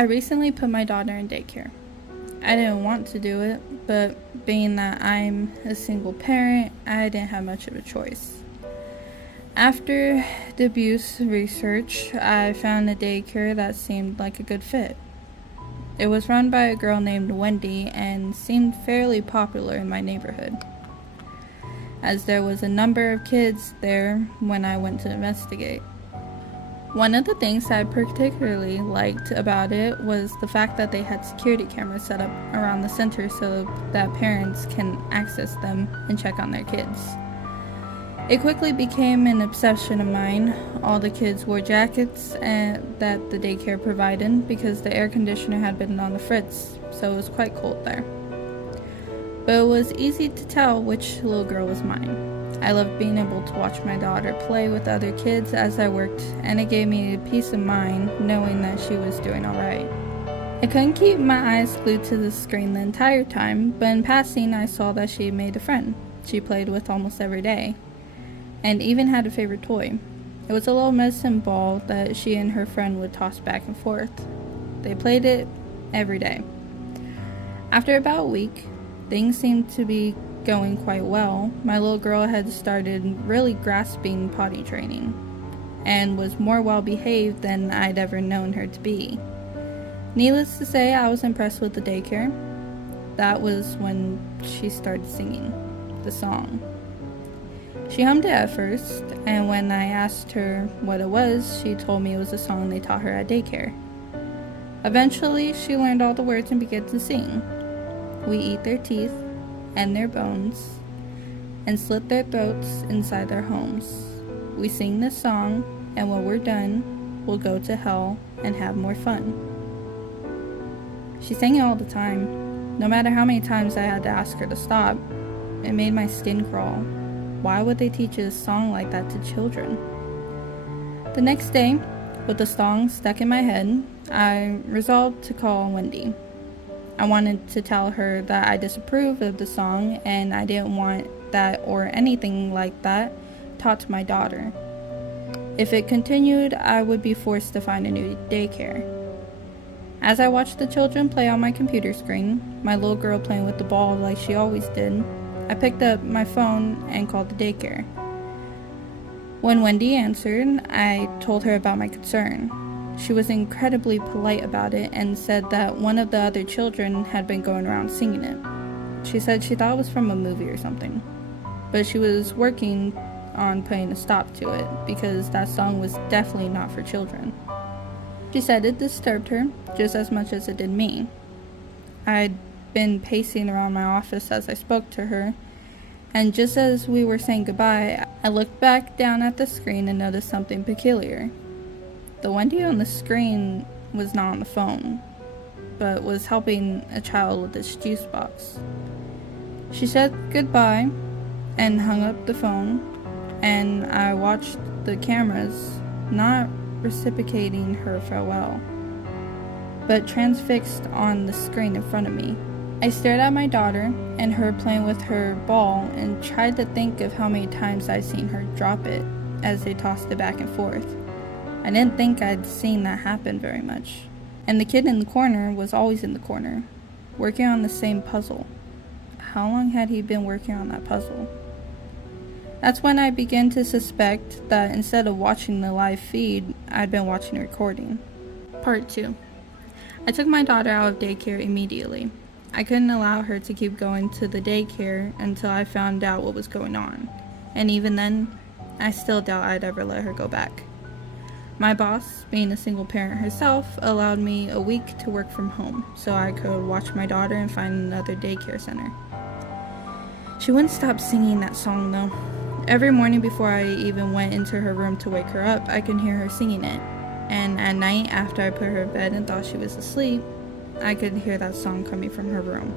I recently put my daughter in daycare. I didn't want to do it, but being that I'm a single parent, I didn't have much of a choice. After the abuse research, I found a daycare that seemed like a good fit. It was run by a girl named Wendy and seemed fairly popular in my neighborhood, as there was a number of kids there when I went to investigate. One of the things I particularly liked about it was the fact that they had security cameras set up around the center so that parents can access them and check on their kids. It quickly became an obsession of mine. All the kids wore jackets that the daycare provided because the air conditioner had been on the fritz, so it was quite cold there. But it was easy to tell which little girl was mine. I loved being able to watch my daughter play with other kids as I worked, and it gave me a peace of mind knowing that she was doing alright. I couldn't keep my eyes glued to the screen the entire time, but in passing I saw that she made a friend she played with almost every day, and even had a favorite toy. It was a little medicine ball that she and her friend would toss back and forth. They played it every day. After about a week, things seemed to be going quite well. My little girl had started really grasping potty training and was more well behaved than I'd ever known her to be. Needless to say, I was impressed with the daycare. That was when she started singing the song. She hummed it at first, and when I asked her what it was, she told me it was a song they taught her at daycare. Eventually, she learned all the words and began to sing. We eat their teeth and their bones, and slit their throats inside their homes. We sing this song, and when we're done, we'll go to hell and have more fun. She sang it all the time. No matter how many times I had to ask her to stop, it made my skin crawl. Why would they teach a song like that to children? The next day, with the song stuck in my head, I resolved to call Wendy. I wanted to tell her that I disapproved of the song and I didn't want that or anything like that taught to my daughter. If it continued, I would be forced to find a new daycare. As I watched the children play on my computer screen, my little girl playing with the ball like she always did, I picked up my phone and called the daycare. When Wendy answered, I told her about my concern. She was incredibly polite about it and said that one of the other children had been going around singing it. She said she thought it was from a movie or something, but she was working on putting a stop to it because that song was definitely not for children. She said it disturbed her just as much as it did me. I'd been pacing around my office as I spoke to her, and just as we were saying goodbye, I looked back down at the screen and noticed something peculiar. The Wendy on the screen was not on the phone, but was helping a child with his juice box. She said goodbye and hung up the phone, and I watched the cameras not reciprocating her farewell, but transfixed on the screen in front of me. I stared at my daughter and her playing with her ball and tried to think of how many times I'd seen her drop it as they tossed it back and forth. I didn't think I'd seen that happen very much. And the kid in the corner was always in the corner, working on the same puzzle. How long had he been working on that puzzle? That's when I began to suspect that instead of watching the live feed, I'd been watching a recording. Part 2. I took my daughter out of daycare immediately. I couldn't allow her to keep going to the daycare until I found out what was going on. And even then, I still doubt I'd ever let her go back. My boss, being a single parent herself, allowed me a week to work from home so I could watch my daughter and find another daycare center. She wouldn't stop singing that song though. Every morning before I even went into her room to wake her up, I could hear her singing it. And at night, after I put her to bed and thought she was asleep, I could hear that song coming from her room.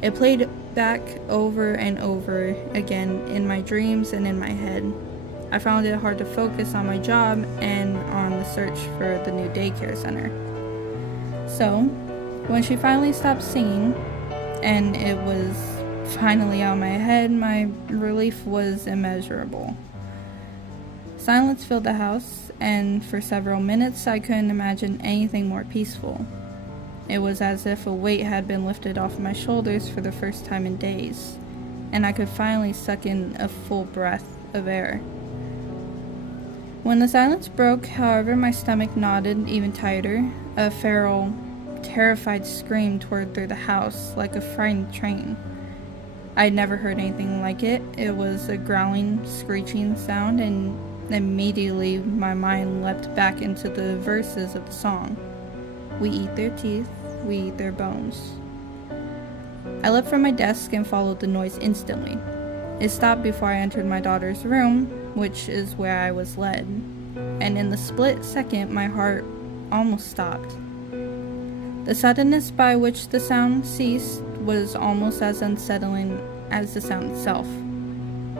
It played back over and over again in my dreams and in my head. I found it hard to focus on my job and on the search for the new daycare center. So, when she finally stopped singing, and it was finally out of my head, my relief was immeasurable. Silence filled the house, and for several minutes I couldn't imagine anything more peaceful. It was as if a weight had been lifted off my shoulders for the first time in days, and I could finally suck in a full breath of air. When the silence broke, however, my stomach knotted even tighter. A feral, terrified scream tore through the house like a frightened train. I'd never heard anything like it. It was a growling, screeching sound, and immediately my mind leapt back into the verses of the song. We eat their teeth, we eat their bones. I leapt from my desk and followed the noise instantly. It stopped before I entered my daughter's room, which is where I was led, and in the split second my heart almost stopped. The suddenness by which the sound ceased was almost as unsettling as the sound itself.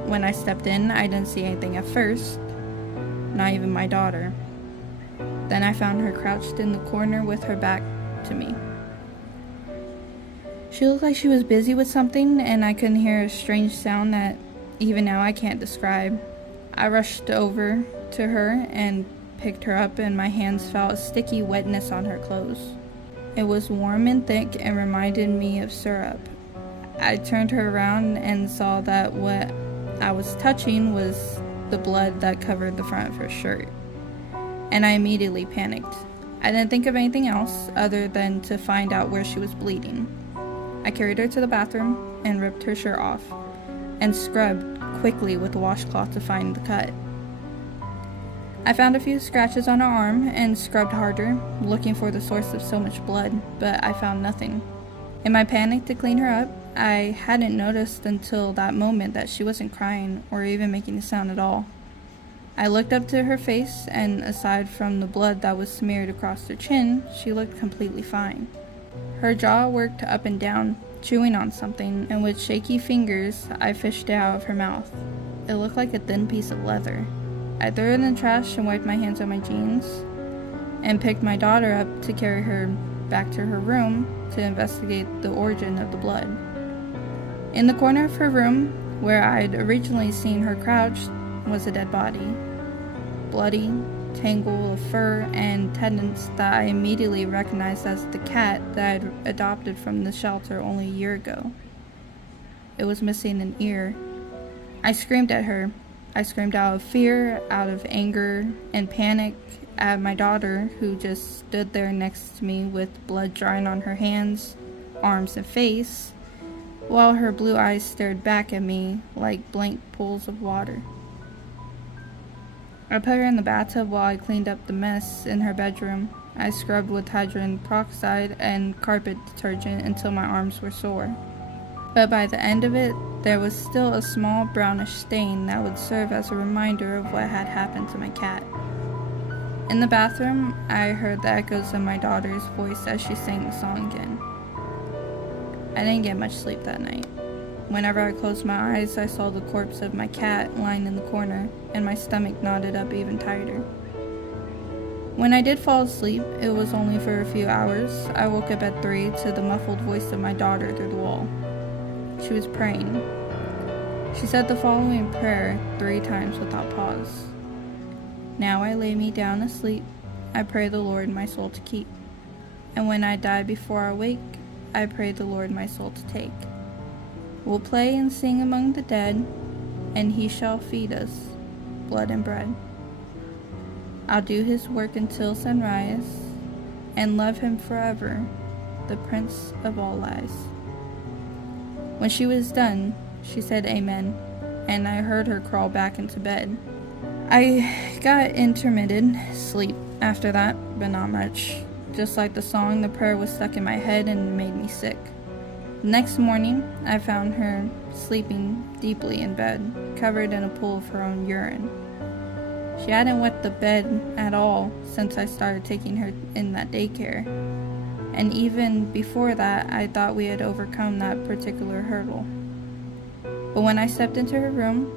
When I stepped in, I didn't see anything at first, not even my daughter. Then I found her crouched in the corner with her back to me. She looked like she was busy with something, and I couldn't hear a strange sound that even now I can't describe. I rushed over to her and picked her up, and my hands felt a sticky wetness on her clothes. It was warm and thick and reminded me of syrup. I turned her around and saw that what I was touching was the blood that covered the front of her shirt, and I immediately panicked. I didn't think of anything else other than to find out where she was bleeding. I carried her to the bathroom and ripped her shirt off and scrubbed quickly with a washcloth to find the cut. I found a few scratches on her arm and scrubbed harder, looking for the source of so much blood, but I found nothing. In my panic to clean her up, I hadn't noticed until that moment that she wasn't crying or even making a sound at all. I looked up to her face, and aside from the blood that was smeared across her chin, she looked completely fine. Her jaw worked up and down, chewing on something, and with shaky fingers, I fished it out of her mouth. It looked like a thin piece of leather. I threw it in the trash and wiped my hands on my jeans, and picked my daughter up to carry her back to her room to investigate the origin of the blood. In the corner of her room, where I'd originally seen her crouched, was a dead body. Bloody, tangle of fur and tendons that I immediately recognized as the cat that I'd adopted from the shelter only a year ago. It was missing an ear. I screamed at her. I screamed out of fear, out of anger and panic at my daughter, who just stood there next to me with blood drying on her hands, arms, and face, while her blue eyes stared back at me like blank pools of water. I put her in the bathtub while I cleaned up the mess in her bedroom. I scrubbed with hydrogen peroxide and carpet detergent until my arms were sore. But by the end of it, there was still a small brownish stain that would serve as a reminder of what had happened to my cat. In the bathroom, I heard the echoes of my daughter's voice as she sang the song again. I didn't get much sleep that night. Whenever I closed my eyes, I saw the corpse of my cat lying in the corner, and my stomach knotted up even tighter. When I did fall asleep, it was only for a few hours. I woke up at 3 to the muffled voice of my daughter through the wall. She was praying. She said the following prayer 3 times without pause. Now I lay me down asleep. I pray the Lord my soul to keep. And when I die before I wake, I pray the Lord my soul to take. We'll play and sing among the dead, and he shall feed us blood and bread. I'll do his work until sunrise, and love him forever, the Prince of all lies. When she was done, she said amen, and I heard her crawl back into bed. I got intermittent sleep after that, but not much. Just like the song, the prayer was stuck in my head and made me sick. The next morning, I found her sleeping deeply in bed, covered in a pool of her own urine. She hadn't wet the bed at all since I started taking her in that daycare. And even before that, I thought we had overcome that particular hurdle. But when I stepped into her room,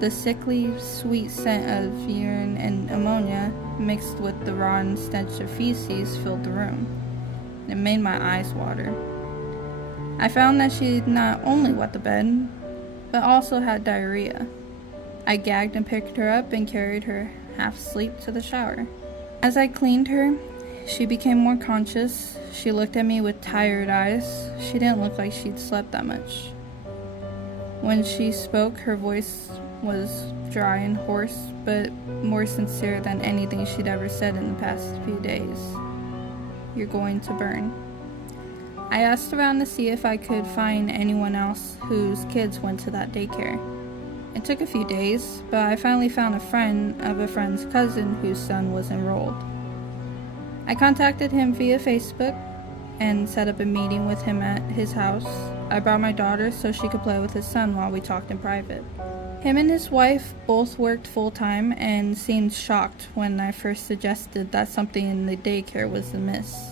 the sickly, sweet scent of urine and ammonia mixed with the rotten stench of feces filled the room. It made my eyes water. I found that she not only wet the bed, but also had diarrhea. I gagged and picked her up and carried her half asleep to the shower. As I cleaned her, she became more conscious. She looked at me with tired eyes. She didn't look like she'd slept that much. When she spoke, her voice was dry and hoarse, but more sincere than anything she'd ever said in the past few days. "You're going to burn." I asked around to see if I could find anyone else whose kids went to that daycare. It took a few days, but I finally found a friend of a friend's cousin whose son was enrolled. I contacted him via Facebook and set up a meeting with him at his house. I brought my daughter so she could play with his son while we talked in private. Him and his wife both worked full-time and seemed shocked when I first suggested that something in the daycare was amiss.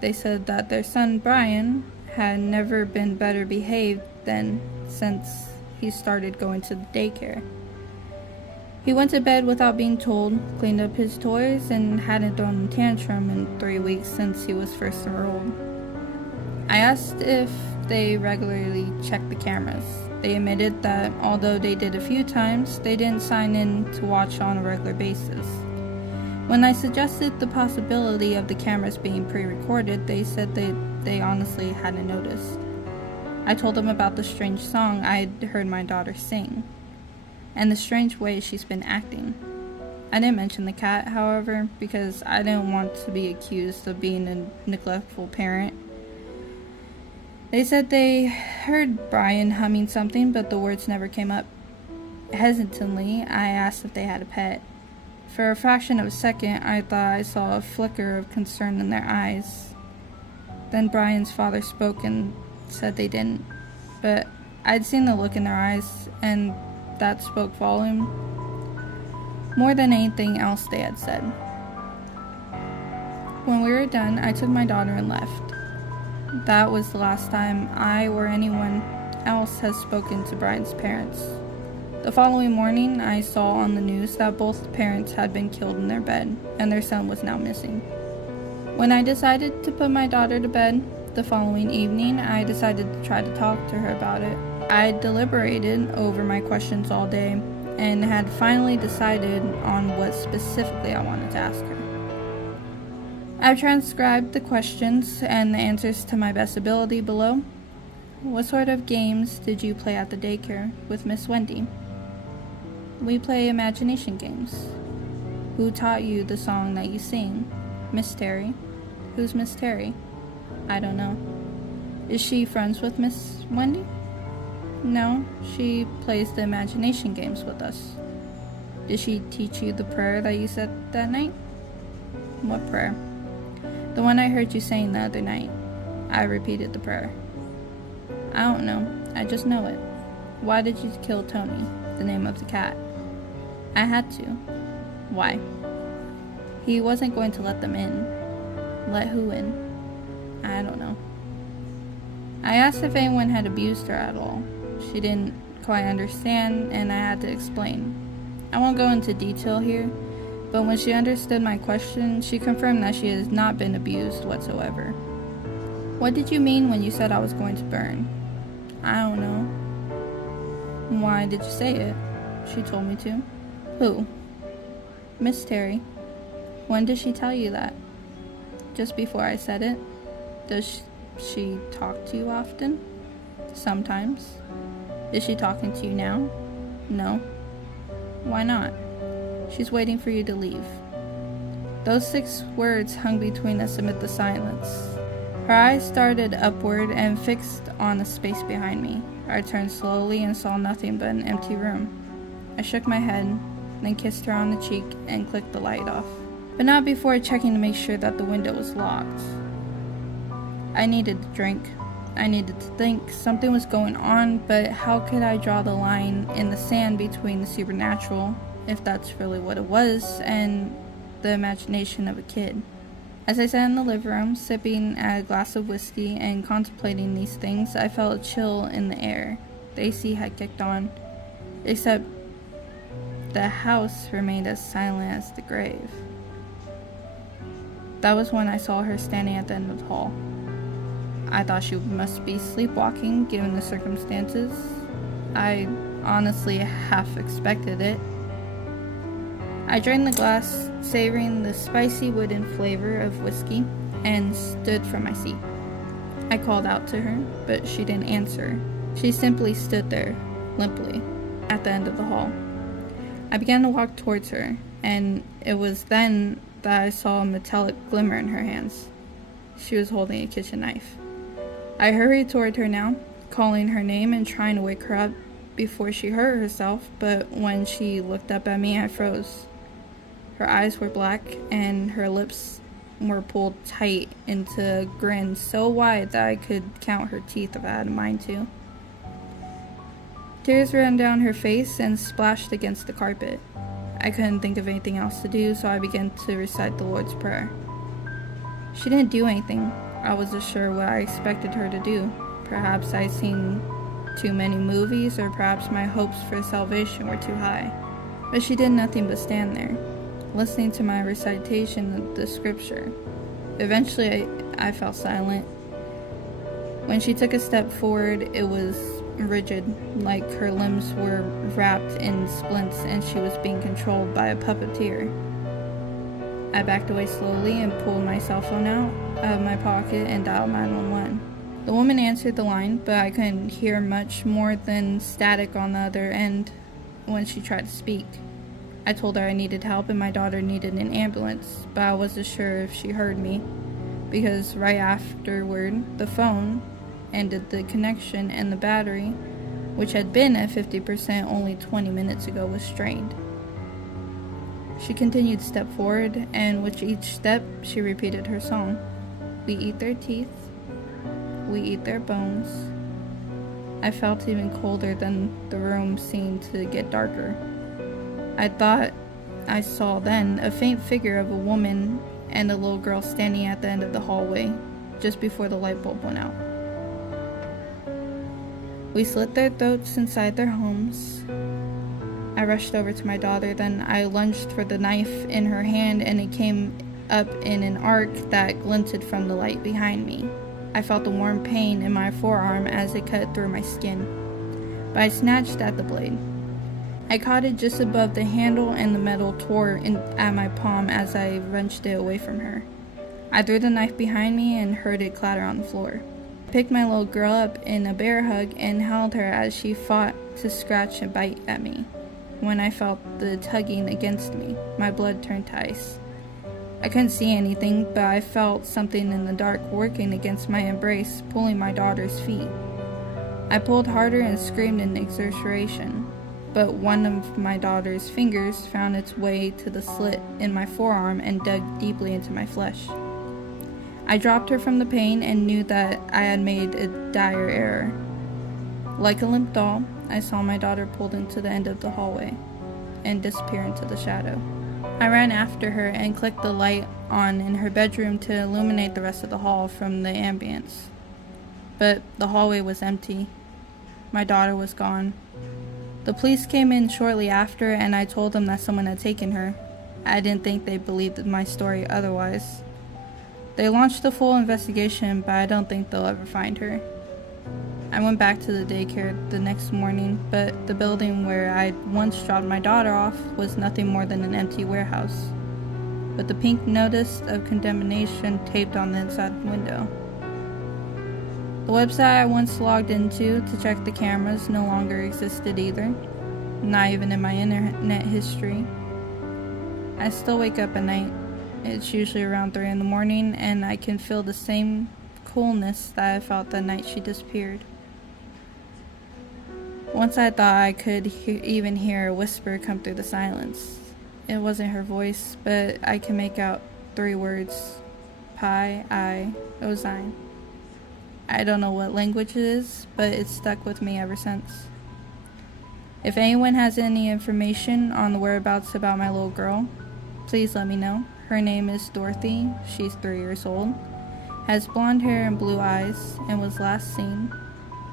They said that their son Brian had never been better behaved than since he started going to the daycare. He went to bed without being told, cleaned up his toys, and hadn't thrown a tantrum in 3 weeks since he was first enrolled. I asked if they regularly checked the cameras. They admitted that although they did a few times, they didn't sign in to watch on a regular basis. When I suggested the possibility of the cameras being pre-recorded, they said they honestly hadn't noticed. I told them about the strange song I'd heard my daughter sing, and the strange way she's been acting. I didn't mention the cat, however, because I didn't want to be accused of being a neglectful parent. They said they heard Brian humming something, but the words never came up. Hesitantly, I asked if they had a pet. For a fraction of a second, I thought I saw a flicker of concern in their eyes. Then Brian's father spoke and said they didn't, but I'd seen the look in their eyes, and that spoke volume more than anything else they had said. When we were done, I took my daughter and left. That was the last time I or anyone else has spoken to Brian's parents. The following morning, I saw on the news that both parents had been killed in their bed, and their son was now missing. When I decided to put my daughter to bed the following evening, I decided to try to talk to her about it. I deliberated over my questions all day and had finally decided on what specifically I wanted to ask her. I've transcribed the questions and the answers to my best ability below. What sort of games did you play at the daycare with Miss Wendy? We play imagination games. Who taught you the song that you sing? Miss Terry. Who's Miss Terry? I don't know. Is she friends with Miss Wendy? No, she plays the imagination games with us. Did she teach you the prayer that you said that night? What prayer? The one I heard you saying the other night. I repeated the prayer. I don't know. I just know it. Why did you kill Tony, the name of the cat? I had to. Why? He wasn't going to let them in. Let who in? I don't know. I asked if anyone had abused her at all. She didn't quite understand, and I had to explain. I won't go into detail here, but when she understood my question, she confirmed that she has not been abused whatsoever. What did you mean when you said I was going to burn? I don't know. Why did you say it? She told me to. Who? Miss Terry. When did she tell you that? Just before I said it. Does she talk to you often? Sometimes. Is she talking to you now? No. Why not? She's waiting for you to leave. Those 6 words hung between us amid the silence. Her eyes started upward and fixed on the space behind me. I turned slowly and saw nothing but an empty room. I shook my head, then kissed her on the cheek and clicked the light off, but not before checking to make sure that the window was locked. I needed to drink. I needed to think. Something was going on, but how could I draw the line in the sand between the supernatural, if that's really what it was, and the imagination of a kid? As I sat in the living room, sipping at a glass of whiskey and contemplating these things, I felt a chill in the air. The AC had kicked on, except the house remained as silent as the grave. That was when I saw her standing at the end of the hall. I thought she must be sleepwalking, given the circumstances. I honestly half expected it. I drained the glass, savoring the spicy wooden flavor of whiskey, and stood from my seat. I called out to her, but she didn't answer. She simply stood there, limply, at the end of the hall. I began to walk towards her, and it was then that I saw a metallic glimmer in her hands. She was holding a kitchen knife. I hurried toward her now, calling her name and trying to wake her up before she hurt herself, but when she looked up at me, I froze. Her eyes were black, and her lips were pulled tight into a grin so wide that I could count her teeth if I had a mind to. Tears ran down her face and splashed against the carpet. I couldn't think of anything else to do, so I began to recite the Lord's Prayer. She didn't do anything. I wasn't sure what I expected her to do. Perhaps I'd seen too many movies, or perhaps my hopes for salvation were too high. But she did nothing but stand there, listening to my recitation of the scripture. Eventually, I fell silent. When she took a step forward, it was rigid, like her limbs were wrapped in splints and she was being controlled by a puppeteer. I backed away slowly and pulled my cell phone out of my pocket and dialed 911. The woman answered the line, but I couldn't hear much more than static on the other end when she tried to speak. I told her I needed help and my daughter needed an ambulance, but I wasn't sure if she heard me, because right afterward, the phone ended the connection and the battery, which had been at 50% only 20 minutes ago, was strained. She continued to step forward, and with each step, she repeated her song. We eat their teeth, we eat their bones. I felt even colder than the room seemed to get darker. I thought I saw then a faint figure of a woman and a little girl standing at the end of the hallway, just before the light bulb went out. We slit their throats inside their homes. I rushed over to my daughter, then I lunged for the knife in her hand, and it came up in an arc that glinted from the light behind me. I felt a warm pain in my forearm as it cut through my skin, but I snatched at the blade. I caught it just above the handle, and the metal tore at my palm as I wrenched it away from her. I threw the knife behind me and heard it clatter on the floor. I picked my little girl up in a bear hug and held her as she fought to scratch and bite at me. When I felt the tugging against me, my blood turned to ice. I couldn't see anything, but I felt something in the dark working against my embrace, pulling my daughter's feet. I pulled harder and screamed in exasperation, but one of my daughter's fingers found its way to the slit in my forearm and dug deeply into my flesh. I dropped her from the pain and knew that I had made a dire error. Like a limp doll, I saw my daughter pulled into the end of the hallway and disappear into the shadow. I ran after her and clicked the light on in her bedroom to illuminate the rest of the hall from the ambience. But the hallway was empty. My daughter was gone. The police came in shortly after, and I told them that someone had taken her. I didn't think they believed my story otherwise. They launched a full investigation, but I don't think they'll ever find her. I went back to the daycare the next morning, but the building where I'd once dropped my daughter off was nothing more than an empty warehouse, with the pink notice of condemnation taped on the inside window. The website I once logged into to check the cameras no longer existed either, not even in my internet history. I still wake up at night. It's usually around 3 in the morning, and I can feel the same coolness that I felt the night she disappeared. Once I thought I could even hear a whisper come through the silence. It wasn't her voice, but I can make out 3 words: Pi, I, Ozine. I don't know what language it is, but it's stuck with me ever since. If anyone has any information on the whereabouts about my little girl, please let me know. Her name is Dorothy. She's 3 years old, has blonde hair and blue eyes, and was last seen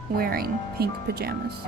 wearing pink pajamas.